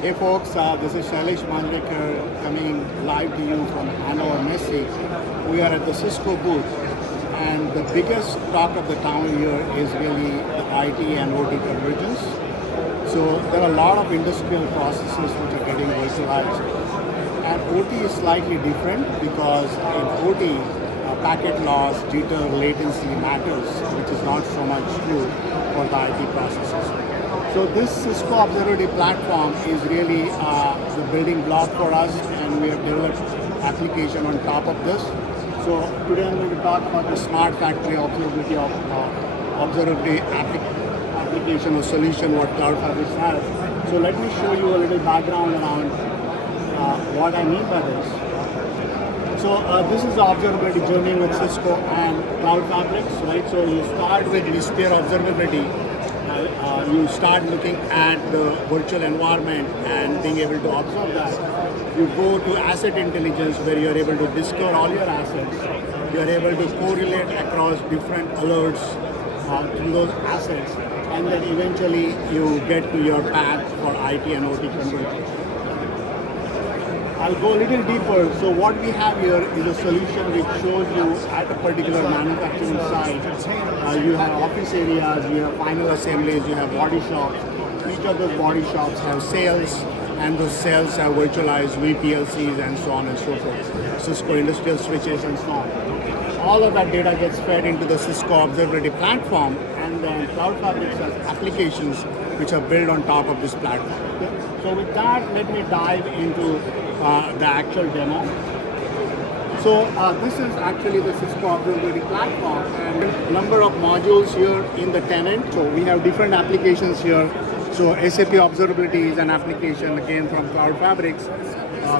Hey folks, this is Shailesh Manjrekar coming live to you from Hanover, Messi. We are at the Cisco booth, and the biggest talk of the town here is really the IT and OT convergence. So there are a lot of industrial processes which are getting virtualized, and OT is slightly different because in OT, packet loss, jitter, latency matters, which is not so much true for the IT processes. So this Cisco Observability platform is really the building block for us, and we have developed application on top of this. So today I'm going to talk about the smart factory observability of observability application or solution what CloudFabrix has. So let me show you a little background around what I mean by this. So this is the observability journey with Cisco and CloudFabrix, right? So you start with vSphere observability. You start looking at the virtual environment and being able to observe that. You go to asset intelligence where you're able to discover all your assets. You're able to correlate across different alerts to those assets. And then eventually you get to your path for IT and OT convergence. I'll go a little deeper. So what we have here is a solution which shows you at a particular manufacturing site. You have office areas, you have final assemblies, you have body shops. Each of those body shops have sales, and those sales have virtualized VPLCs and so on and so forth. Cisco industrial switches and so on. All of that data gets fed into the Cisco Observability platform, and then CloudFabrix has applications which are built on top of this platform. So with that, let me dive into the actual demo. So this is actually the Cisco Observability platform, and a number of modules here in the tenant. So we have different applications here. So SAP Observability is an application again from CloudFabrix.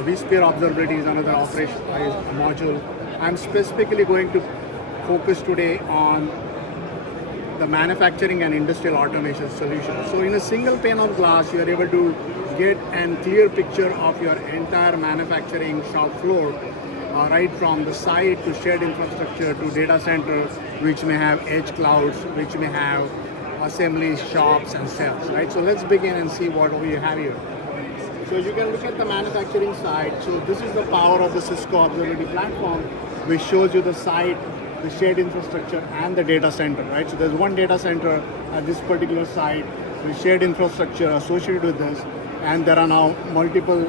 vSphere Observability is another operationalized module. I'm specifically going to focus today on the manufacturing and industrial automation solution. So in a single pane of glass, you are able to get a clear picture of your entire manufacturing shop floor, right from the site to shared infrastructure to data centers, which may have edge clouds, which may have assembly shops and cells, right? So let's begin and see what we have here. So you can look at the manufacturing side. So this is the power of the Cisco Observability platform, which shows you the site, the shared infrastructure, and the data center, right? So there's one data center at this particular site, the shared infrastructure associated with this, and there are now multiple,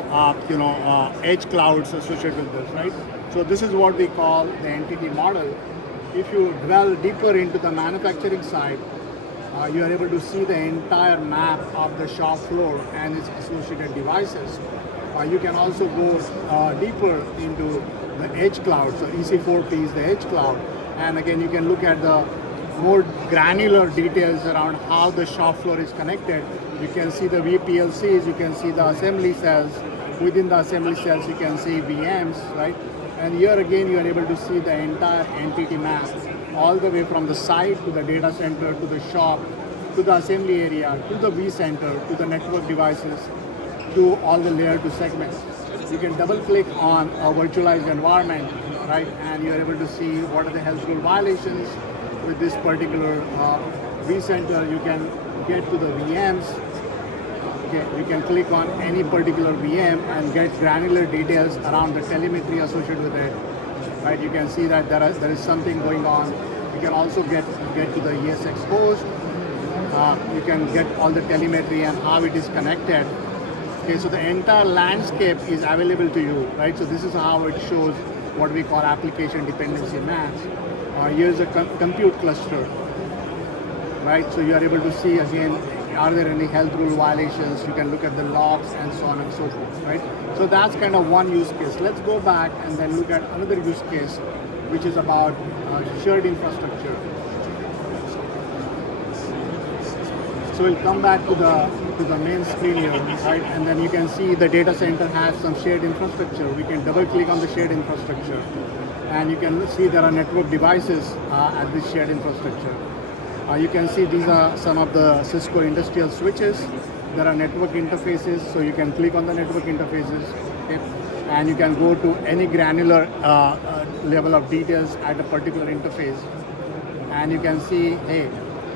edge clouds associated with this, right? So this is what we call the entity model. If you dwell deeper into the manufacturing side, you are able to see the entire map of the shop floor and its associated devices. You can also go deeper into the edge cloud. So EC4P is the edge cloud. And again, you can look at the more granular details around how the shop floor is connected. You can see the VPLCs, you can see the assembly cells. Within the assembly cells, you can see VMs, right? And here again, you are able to see the entire entity map, all the way from the site to the data center, to the shop, to the assembly area, to the vCenter, to the network devices, to all the layer 2 segments. You can double click on a virtualized environment, right? And you're able to see what are the health rule violations with this particular vCenter. You can get to the VMs. Okay, you can click on any particular VM and get granular details around the telemetry associated with it. Right? You can see that there is something going on. You can also get to the ESX host. You can get all the telemetry and how it is connected. Okay, so the entire landscape is available to you, right? So this is how it shows what we call application dependency maps. Here's a compute cluster, right? So you are able to see again, are there any health rule violations? You can look at the logs and so on and so forth, right? So that's kind of one use case. Let's go back and then look at another use case, which is about shared infrastructure. So we'll come back to the main screen here, right? And then you can see the data center has some shared infrastructure. We can double click on the shared infrastructure, and you can see there are network devices at this shared infrastructure. You can see these are some of the Cisco industrial switches. There are network interfaces, so you can click on the network interfaces, okay? And you can go to any granular level of details at a particular interface. And you can see, hey,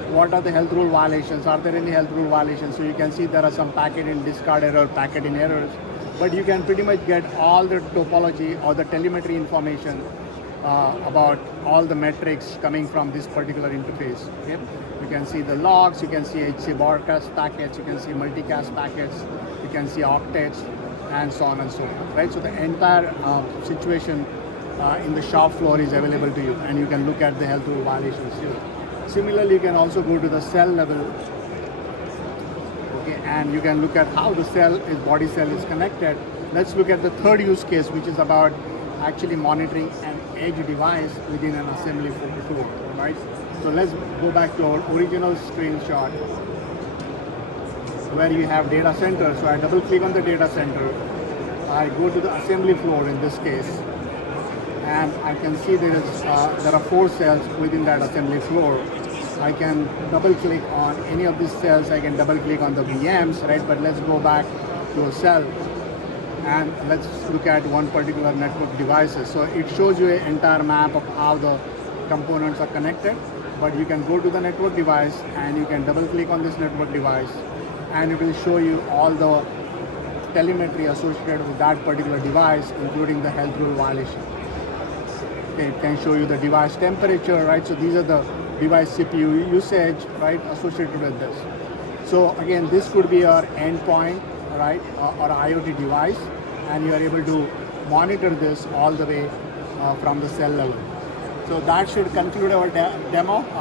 what are the health rule violations? Are there any health rule violations? So you can see there are some packet in discard error, packet in errors, but you can pretty much get all the topology or the telemetry information about all the metrics coming from this particular interface. Okay? You can see the logs, you can see HC broadcast packets, you can see multicast packets, you can see octets, and so on and so forth. Right? So the entire situation in the shop floor is available to you, and you can look at the health rule violations here. Similarly, you can also go to the cell level, okay, and you can look at how the body cell is connected. Let's look at the third use case, which is about actually monitoring an edge device within an assembly floor, right? So let's go back to our original screenshot where you have data center. So I double click on the data center. I go to the assembly floor in this case, and I can see there are 4 cells within that assembly floor. I can double click on any of these cells. I can double click on the VMs, right? But let's go back to a cell and let's look at one particular network devices. So it shows you an entire map of how the components are connected, but you can go to the network device and you can double click on this network device and it will show you all the telemetry associated with that particular device, including the health rule violation. Okay, it can show you the device temperature, right? So these are the device CPU usage, right, associated with this. So again, this could be your endpoint, right, or IoT device, and you are able to monitor this all the way from the cell level. So that should conclude our demo.